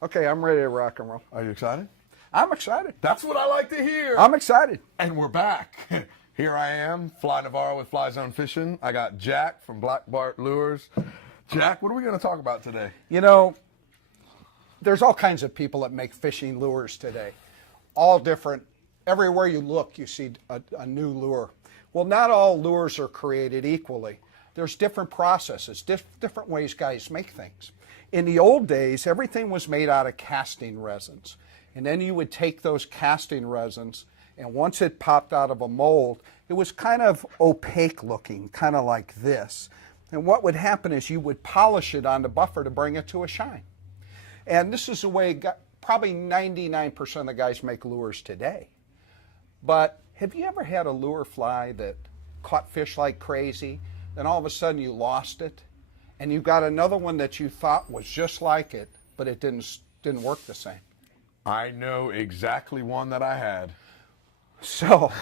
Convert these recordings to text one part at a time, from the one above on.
Okay, I'm ready to rock and roll. Are you excited? I'm excited. That's what I like to hear. I'm excited. And we're back. Here I am, Fly Navarro with Fly Zone Fishing. I got Jack from Black Bart Lures. Jack, what are we going to talk about today? You know, there's all kinds of people that make fishing lures today. All different. Everywhere you look, you see a new lure. Well, not all lures are created equally. There's different processes, different ways guys make things. In the old days, everything was made out of casting resins. And then you would take those casting resins, and once it popped out of a mold, it was kind of opaque looking, kind of like this. And what would happen is you would polish it on the buffer to bring it to a shine. And this is the way probably 99% of the guys make lures today. But have you ever had a lure fly that caught fish like crazy, then all of a sudden you lost it, and you got another one that you thought was just like it, but it didn't work the same? I know exactly one that I had. So,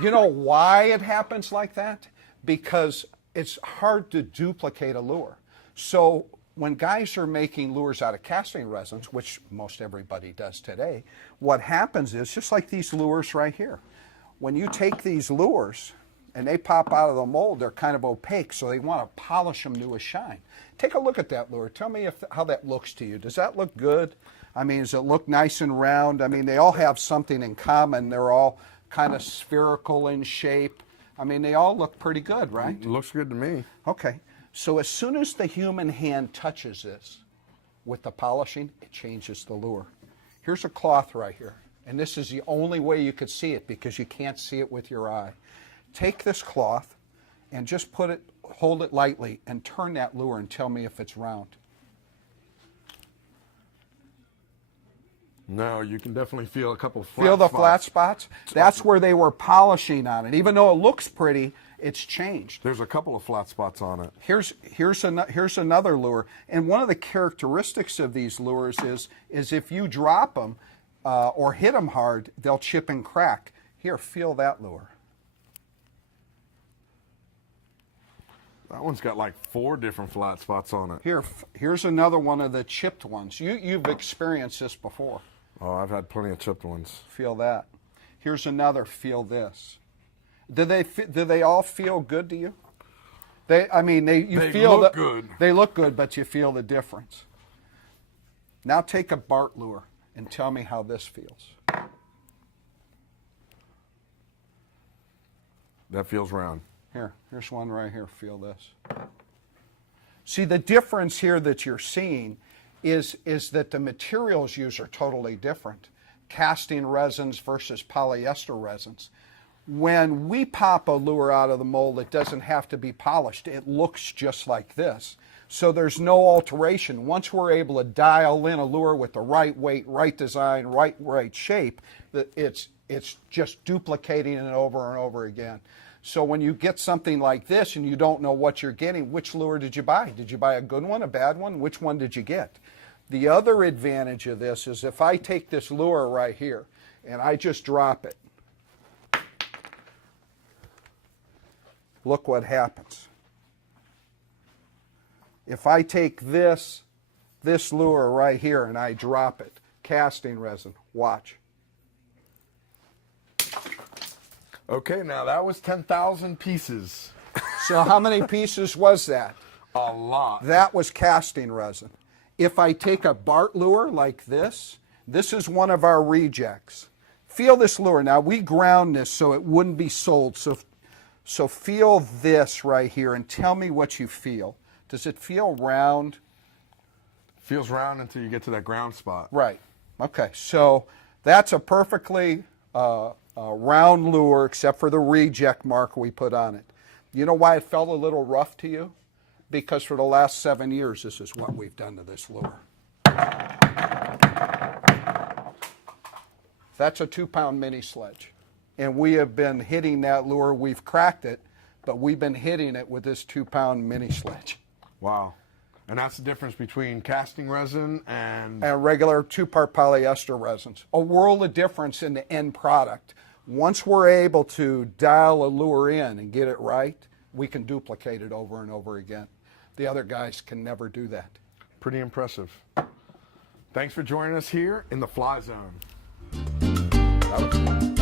you know why it happens like that? Because it's hard to duplicate a lure. So when guys are making lures out of casting resins, which most everybody does today, what happens is, just like these lures right here, when you take these lures and they pop out of the mold, they're kind of opaque, so they want to polish them to a shine. Take a look at that lure. Tell me how that looks to you. Does that look good? I mean, does it look nice and round? I mean, they all have something in common. They're all kind of spherical in shape. I mean, they all look pretty good, right? It looks good to me. Okay. So as soon as the human hand touches this with the polishing, it changes the lure. Here's a cloth right here. And this is the only way you could see it because you can't see it with your eye. Take this cloth and just hold it lightly and turn that lure and tell me if it's round. No, you can definitely feel a couple of flat Feel the spots. flat spots? That's where they were polishing on it. Even though it looks pretty, it's changed. There's a couple of flat spots on it. Here's another lure. And one of the characteristics of these lures is if you drop them or hit them hard, they'll chip and crack. Here, feel that lure. That one's got like 4 different flat spots on it. Here's another one of the chipped ones. You've experienced this before. Oh, I've had plenty of chipped ones. Feel that. Here's another. Feel this. Do they all feel good to you? They look good. They look good, but you feel the difference. Now take a Bart lure and tell me how this feels. That feels round. Here's one right here. Feel this. See, the difference here that you're seeing is that the materials used are totally different. Casting resins versus polyester resins. When we pop a lure out of the mold, it doesn't have to be polished. It looks just like this. So there's no alteration. Once we're able to dial in a lure with the right weight, right design, right shape, it's just duplicating it over and over again. So when you get something like this and you don't know what you're getting, which lure did you buy? Did you buy a good one, a bad one? Which one did you get? The other advantage of this is if I take this lure right here and I just drop it, look what happens. If I take this lure right here and I drop it, casting resin, watch. Okay, now that was 10,000 pieces. So how many pieces was that? A lot. That was casting resin. If I take a Bart lure like this is one of our rejects. Feel this lure. Now we ground this so it wouldn't be sold. So feel this right here and tell me what you feel. Does it feel round? Feels round until you get to that ground spot. Right. Okay. So that's a perfectly round lure except for the reject mark we put on it. You know why it felt a little rough to you? Because for the last 7 years, this is what we've done to this lure. That's a 2-pound mini sledge. And we have been hitting that lure. We've cracked it, but we've been hitting it with this 2-pound mini sledge. Wow. And that's the difference between casting resin and regular 2-part polyester resins. A world of difference in the end product. Once we're able to dial a lure in and get it right, we can duplicate it over and over again. The other guys can never do that. Pretty impressive. Thanks for joining us here in the Fly Zone. That was fun.